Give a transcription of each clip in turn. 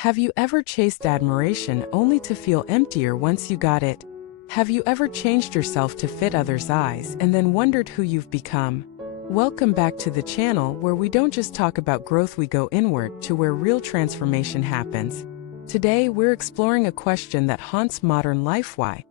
Have you ever chased admiration only to feel emptier once you got it? Have you ever changed yourself to fit others' eyes and then wondered who you've become? Welcome back to the channel where we don't just talk about growth, we go inward to where real transformation happens. Today we're exploring a question that haunts modern life: why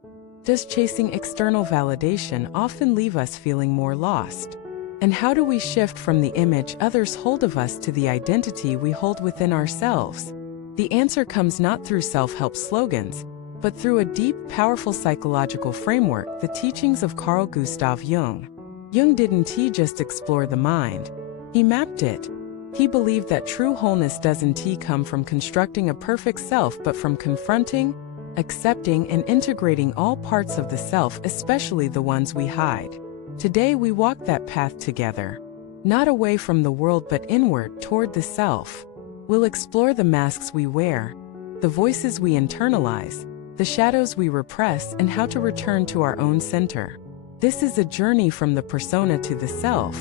does chasing external validation often leave us feeling more lost? And how do we shift from the image others hold of us to the identity we hold within ourselves? The answer comes not through self-help slogans, but through a deep, powerful psychological framework, the teachings of Carl Gustav Jung. Jung didn't just explore the mind, he mapped it. He believed that true wholeness doesn't come from constructing a perfect self, but from confronting, accepting, and integrating all parts of the self, especially the ones we hide. Today we walk that path together, not away from the world but inward toward the self. We'll explore the masks we wear, the voices we internalize, the shadows we repress, and how to return to our own center. This is a journey from the persona to the self,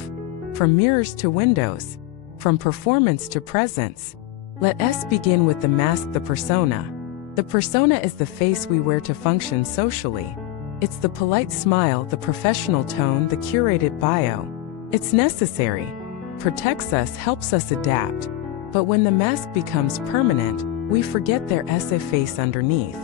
from mirrors to windows, from performance to presence. Let us begin with the mask, the persona. The persona is the face we wear to function socially. It's the polite smile, the professional tone, the curated bio. It's necessary, protects us, helps us adapt. But when the mask becomes permanent, we forget there's a face underneath.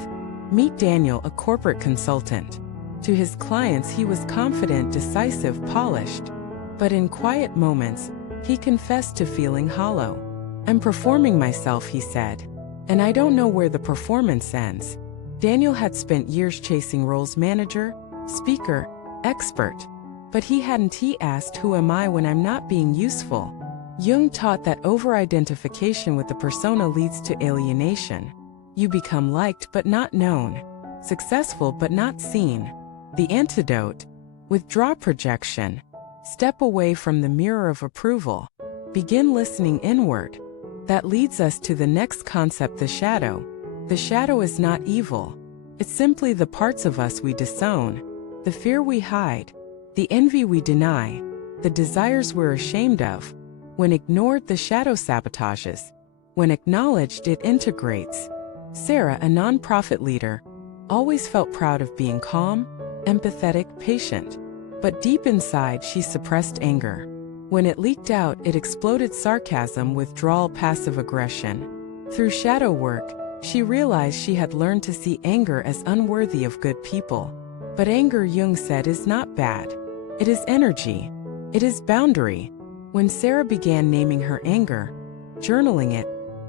Meet Daniel, a corporate consultant. To his clients he was confident, decisive, polished. But in quiet moments, he confessed to feeling hollow. "I'm performing myself," he said. "And I don't know where the performance ends." Daniel had spent years chasing roles: manager, speaker, expert. But he hadn't asked, "Who am I when I'm not being useful?" Jung taught that over-identification with the persona leads to alienation. You become liked but not known, successful but not seen. The antidote: withdraw projection. Step away from the mirror of approval. Begin listening inward. That leads us to the next concept, the shadow. The shadow is not evil. It's simply the parts of us we disown, the fear we hide, the envy we deny, the desires we're ashamed of. When ignored, the shadow sabotages. When acknowledged, it integrates. Sarah, a nonprofit leader, always felt proud of being calm, empathetic, patient. But deep inside, she suppressed anger. When it leaked out, it exploded: sarcasm, withdrawal, passive aggression. Through shadow work, she realized she had learned to see anger as unworthy of good people. But anger, Jung said, is not bad. It is energy. It is boundary. When Sarah began naming her anger, journaling it,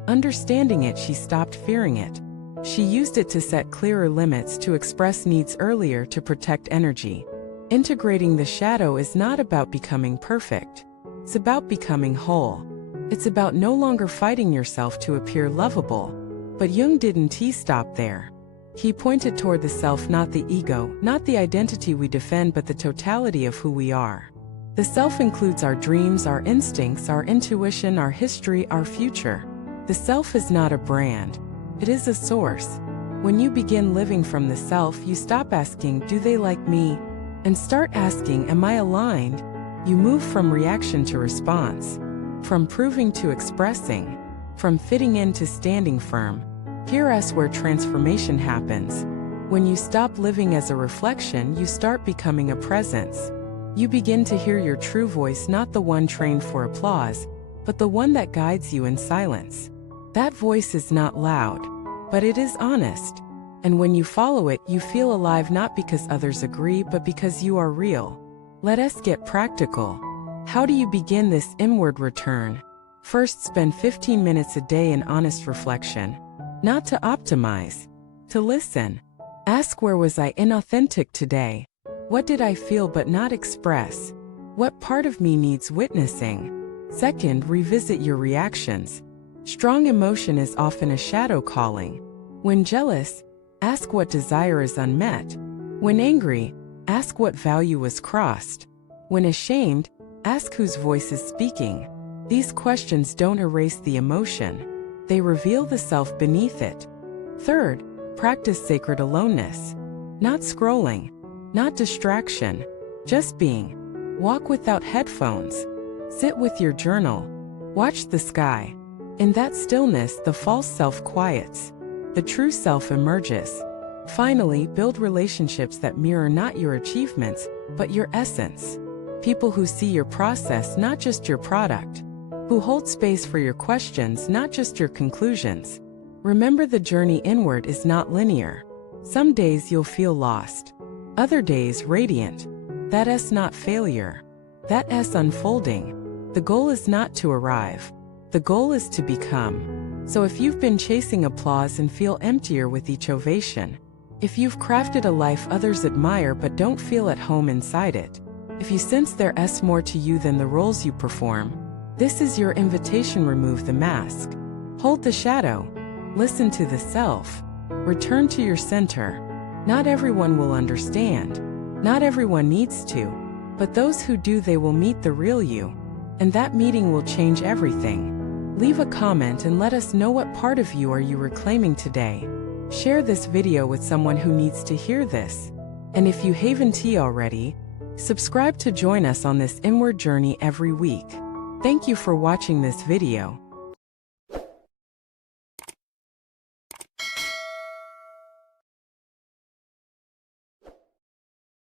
understanding it, she stopped fearing it. She used it to set clearer limits, to express needs earlier, to protect energy. Integrating the shadow is not about becoming perfect. It's about becoming whole. It's about no longer fighting yourself to appear lovable. But Jung didn't stop there. He pointed toward the self, not the ego, not the identity we defend, but the totality of who we are. The self includes our dreams, our instincts, our intuition, our history, our future. The self is not a brand. It is a source. When you begin living from the self, you stop asking, "Do they like me?" and start asking, "Am I aligned?" You move from reaction to response, from proving to expressing, from fitting in to standing firm. Here's where transformation happens. When you stop living as a reflection, you start becoming a presence. You begin to hear your true voice, not the one trained for applause, but the one that guides you in silence. That voice is not loud, but it is honest. And when you follow it, you feel alive, not because others agree, but because you are real. Let us get practical. How do you begin this inward return? First, spend 15 minutes a day in honest reflection. Not to optimize, to listen. Ask, where was I inauthentic today? What did I feel but not express? What part of me needs witnessing? Second, revisit your reactions. Strong emotion is often a shadow calling. When jealous, ask what desire is unmet. When angry, ask what value was crossed. When ashamed, ask whose voice is speaking. These questions don't erase the emotion. They reveal the self beneath it. Third, practice sacred aloneness. Not scrolling, not distraction, just being. Walk without headphones. Sit with your journal. Watch the sky. In that stillness, the false self quiets. The true self emerges. Finally, build relationships that mirror not your achievements, but your essence. People who see your process, not just your product. Who hold space for your questions, not just your conclusions. Remember, the journey inward is not linear. Some days you'll feel lost. Other days radiant. That's not failure. That's unfolding. The goal is not to arrive. The goal is to become. So if you've been chasing applause and feel emptier with each ovation, if you've crafted a life others admire but don't feel at home inside it, if you sense there's more to you than the roles you perform, this is your invitation. Remove the mask. Hold the shadow. Listen to the self. Return to your center. Not everyone will understand. Not everyone needs to. But those who do, they will meet the real you. And that meeting will change everything. Leave a comment and let us know what part of you are you reclaiming today. Share this video with someone who needs to hear this. And if you haven't already, subscribe to join us on this inward journey every week. Thank you for watching this video.